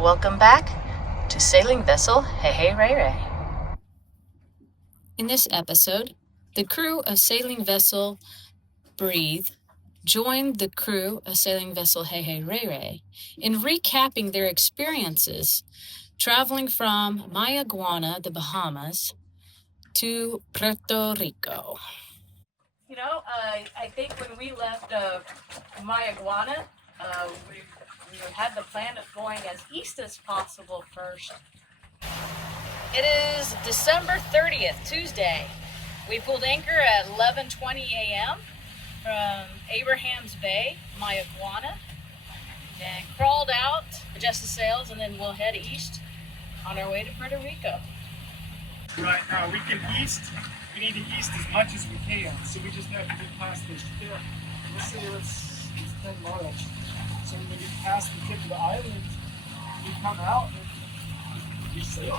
Welcome back to sailing vessel HeiheiRere. In this episode, the crew of sailing vessel Breathe joined the crew of sailing vessel HeiheiRere in recapping their experiences traveling from Mayaguana, the Bahamas, to Puerto Rico. You know, I think when we left Mayaguana, we had the plan of going as east as possible first. It is December 30th, Tuesday. We pulled anchor at 11:20 a.m. from Abraham's Bay, Mayaguana, and crawled out, adjust the sails, and then we'll head east on our way to Puerto Rico. Right now, we can east. We need to east as much as we can, so we just have to get past this tip. Let's say it's 10 miles. So when we get past the tip of the island, we come out and we sail.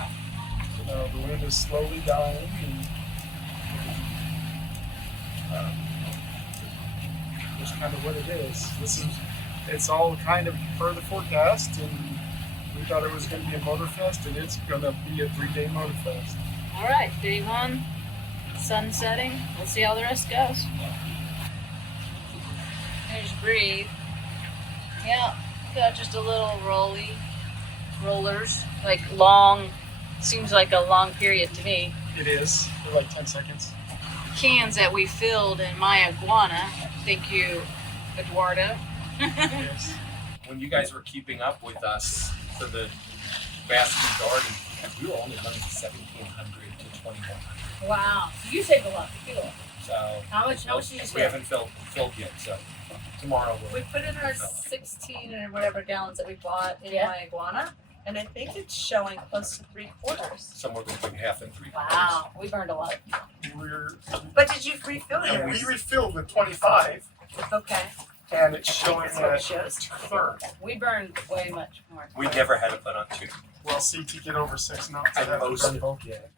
The wind is slowly dying, and that's kind of what it is. It's all kind of per the forecast, and we thought it was going to be a motor fest, and it's going to be a 3-day motor fest. All right, day one, sun setting. We'll see how the rest goes. There's Breathe. Yeah, got just a little rollers, like long, seems like a long period to me. It is. For like 10 seconds. Cans that we filled in Mayaguana. Thank you, Eduardo. Yes. When you guys were keeping up with us for the vast majority, we were only running 1,700 to 2,100. Wow, you saved a lot of fuel. So How much did you we save? haven't filled yet, so tomorrow We put in our 16 or whatever gallons that we bought in Mayaguana, and I think it's showing close to 3/4. somewhere between half and 3. Wow, we burned a lot. But did you refill Yeah, yours? we refilled with 25, Okay. and it's showing That's what it that shows. third. We burned way much more. We never had it put on 2. Well, see, to get over 6 knots, I I haven't most- done both yet.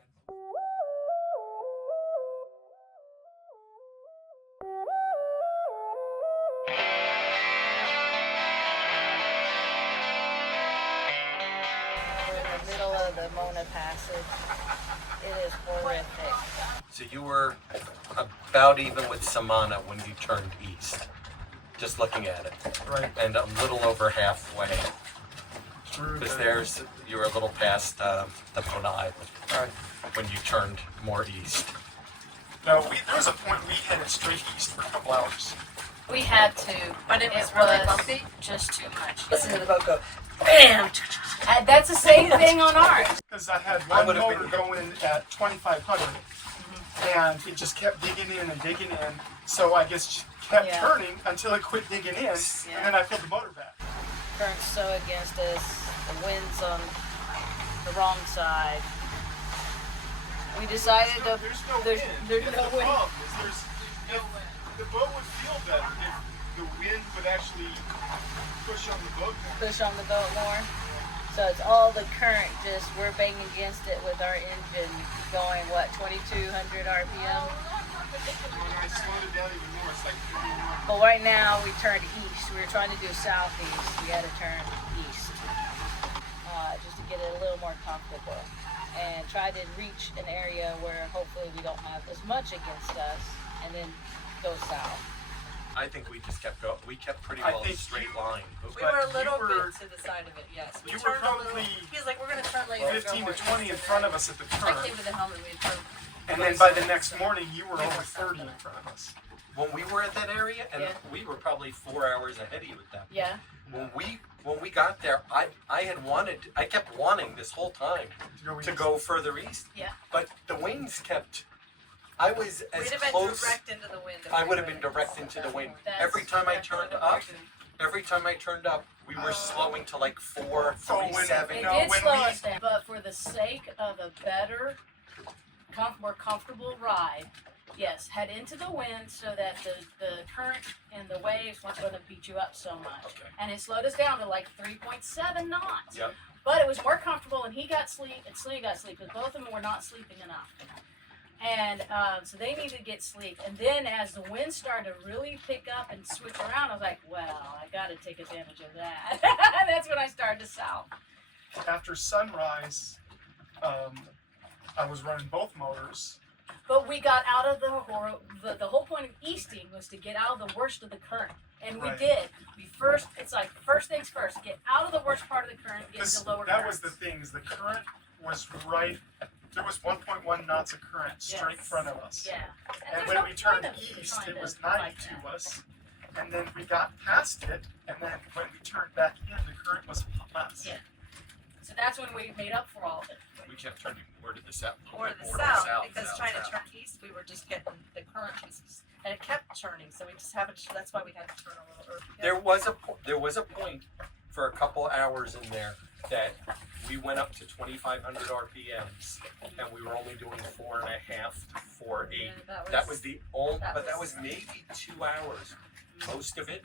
We're in the middle of the Mona Passage. It is horrific. So you were about even with Samana when you turned east, just looking at it, Right. and a little over halfway, Through because you were a little past the Mona Island Right. when you turned more east. No, there was a point we headed straight east for a couple hours. We had to, But it was really bumpy. just too much. Listen to the boat go, bam! That's the same thing on ours. Because I had I one would've motor been- going at 2,500, and it just kept digging in and digging in. So I just kept Yeah. turning until it quit digging in, Yeah. and then I filled the motor back. Current's so against us. The wind's on the wrong side. We decided to. There's no there's- wind. there's That's no the wind. problem, is the boat would feel better if the wind would actually push on the boat more. Push on the boat more. So it's all the current, just we're banging against it with our engine going, 2200 RPM? When I slowed it down even more, it's like 3 But right now we turned east. We were trying to do southeast. We had to turn east just to get it a little more comfortable and try to reach an area where hopefully we don't have as much against us and then go south. I think we just kept going. We kept pretty I well think straight you- line. We But were a you little were- bit to the side of it, yes. We you were turned a little. probably He's like, we're going to turn later. 15 to 20 in front of us at the I turn. came to the helmet, we had turned. And then by the next morning, you were over 30 in front of us. When we were at that area, and Yeah. we were probably 4 hours ahead of you at that. Yeah. When we got there, I kept wanting this whole time to go further east. Yeah. But the winds kept. I was as We'd have been close. direct into the wind. I would have been direct into the wind. That's Every time I exactly turned what up, we we were slowing to like 4:37. It No, did when slow we- us down, but for the sake of a better, more comfortable ride, yes, head into the wind so that the current and the waves weren't going to beat you up so much. Okay. And it slowed us down to like 3.7 knots. Yep. But it was more comfortable, and he got sleep, and Slee got sleep, because both of them were not sleeping enough. And so they needed to get sleep. And then as the wind started to really pick up and switch around, I was like, well, I got to take advantage of that. And that's when I started to south. after sunrise, I was running both motors. But we got out of the whole point of easting was to get out of the worst of the current. And we Right. did. It's like first things first, get out of the worst part of the current, get into lower That current. was the thing, is the current was right, there was 1.1 knots of current straight in front of us. Yeah. And there's when no we turned point of east, trying it to was fight 90 to that. us. And then we got past it, and then when we turned back in, the current was less. Yeah. So that's when we made up for all of it. We kept turning more to the south. Or the south, because trying to turn east, we were just getting the current was, and it kept turning, so we just haven't. That's why we had to turn a little early. There was a point for a couple hours in there that we went up to 2,500 RPMs, and we were only doing 4.5 to 4.8. That was the only, but that was maybe 2 hours. Most of it,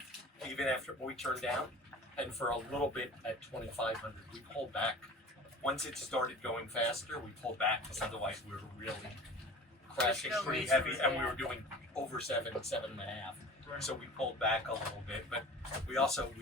even after we turned down, and for a little bit at 2,500, we pulled back. Once it started going faster, we pulled back because otherwise we were really crashing no pretty reason, heavy, and we yeah. were doing over 7.5. Right. So we pulled back a little bit, but we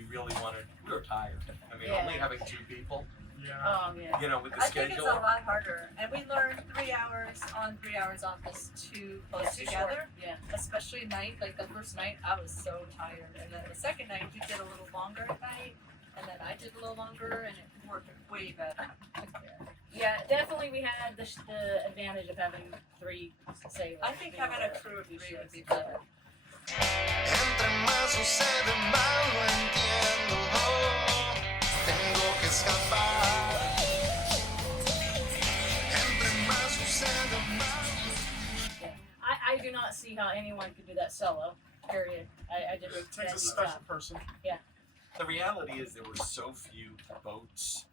really wanted. We were tired. I mean, Yeah. only having 2 people, Yeah. Oh yeah. you know, with the I think it's schedule. a lot harder, and we learned 3 hours on, 3 hours off is too close Too together. short. Yeah. Especially night, like the first night, I was so tired, and then the second night we did a little longer at night, and then I did a little longer, and it worked way better. Yeah, definitely we had the advantage of having 3 sailors. I think having a crew of 3 would be better. Entre más sucede, más lo entiendo. Tengo que escapar. Entre más sucede, más. I do not see how anyone could do that solo. Period. I just It takes a that'd be special tough. person. The reality is there were so few boats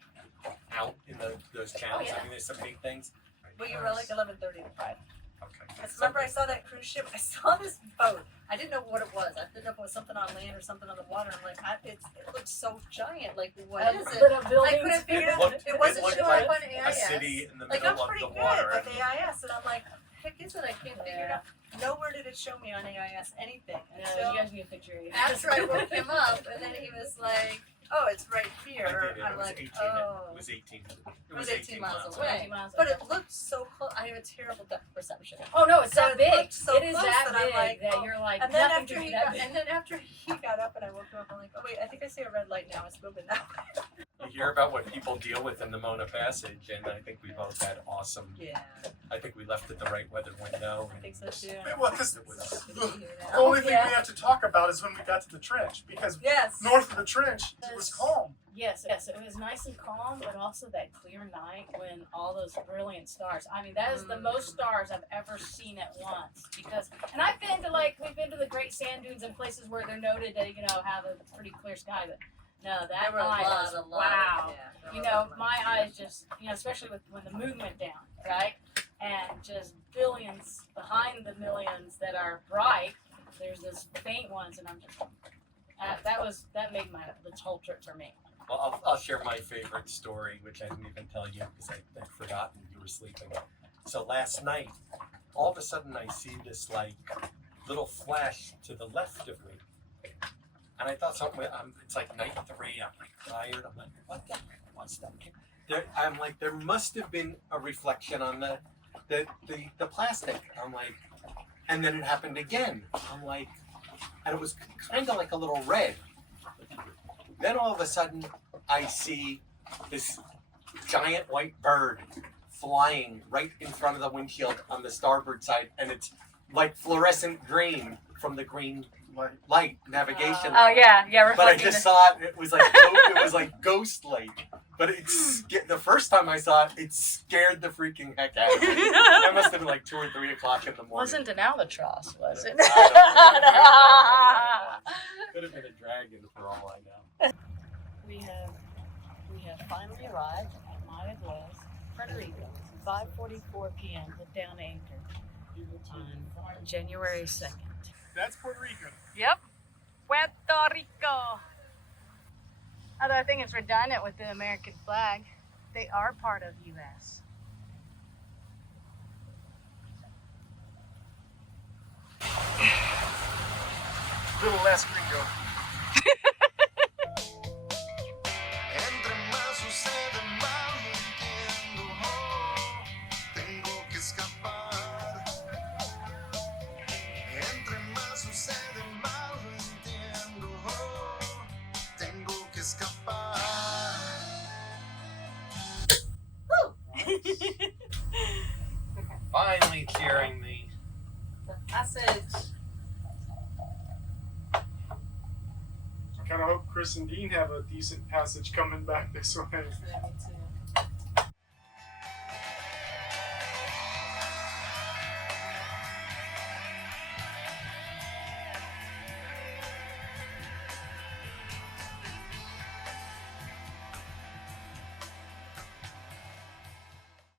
out in those channels. yeah. I mean, there's some big things. We were like 11:30 to 5. Okay. Because remember, I saw that cruise ship. I saw this boat. I didn't know what it was. I didn't know if it was something on land or something on the water. I'm like, it looked so giant. Like, what is it? Little I buildings. couldn't figure it out. looked- It wasn't it looked showing up like on a AIS. city in the Like, middle I'm of pretty the good water. at AIS, and I'm like, heck is it? I can't figure it Yeah. out. Nowhere did it show me on AIS anything. Yeah, Until you guys need a picture. after I woke him up, and then he was like, oh, it's right I here. did it. I'm It was like, 18. oh. It was 18. It was 18 miles away. 20 miles But away. it looked so close. I have a terrible depth perception. Oh no, it's So that it big. looked so It is close that that I'm big like, that oh. you're like And then nothing after could he be that got, big. and then after he got up and I woke him up, I'm like, oh wait, I think I see a red light now. It's moving now. You hear about what people deal with in the Mona Passage, and I think we both had awesome. Yeah, I think we left at the right weather window. I think so too. Well, this, It was the only thing Yeah. we have to talk about is when we got to the trench, because Yes. north of the trench, it was calm. Yes, it was nice and calm, but also that clear night when all those brilliant stars. I mean, that is the most stars I've ever seen at once. Because, and I've been to we've been to the Great Sand Dunes and places where they're noted to, have a pretty clear sky, but no, There that were a night lot, was, a lot. wow. Yeah, there You were know, a lot. my eyes just, especially when the moon went down, right? And just billions behind the millions that are bright. There's this faint ones, and I'm just, that made this whole trip for me. Well, I'll share my favorite story, which I didn't even tell you because I'd forgotten you were sleeping. So last night, all of a sudden I see this little flash to the left of me. And I thought something, it's like night 3, I'm tired, I'm like, what the heck was that? I'm like, there must have been a reflection on the plastic. I'm like, and then it happened again. I'm like, and it was kind of like a little red. Then all of a sudden, I see this giant white bird flying right in front of the windshield on the starboard side, and it's like fluorescent green from the green light navigation. yeah, But I just saw it. It was like ghost light. But the first time I saw it, it scared the freaking heck out of me. That must have been like 2 or 3 o'clock in the morning. Wasn't an albatross, was it? Could have been a dragon for all I know. We have finally arrived at Mayaguana, Puerto Rico, 5:44 p.m. Put down anchor on January 2nd. That's Puerto Rico. Yep, Puerto Rico. Although I think it's redundant with the American flag. They are part of U.S. Little less gringo. Entre más sucede, más appreciate sharing the Passage. I kind of hope Chris and Dean have a decent passage coming back this way. Yeah, me too.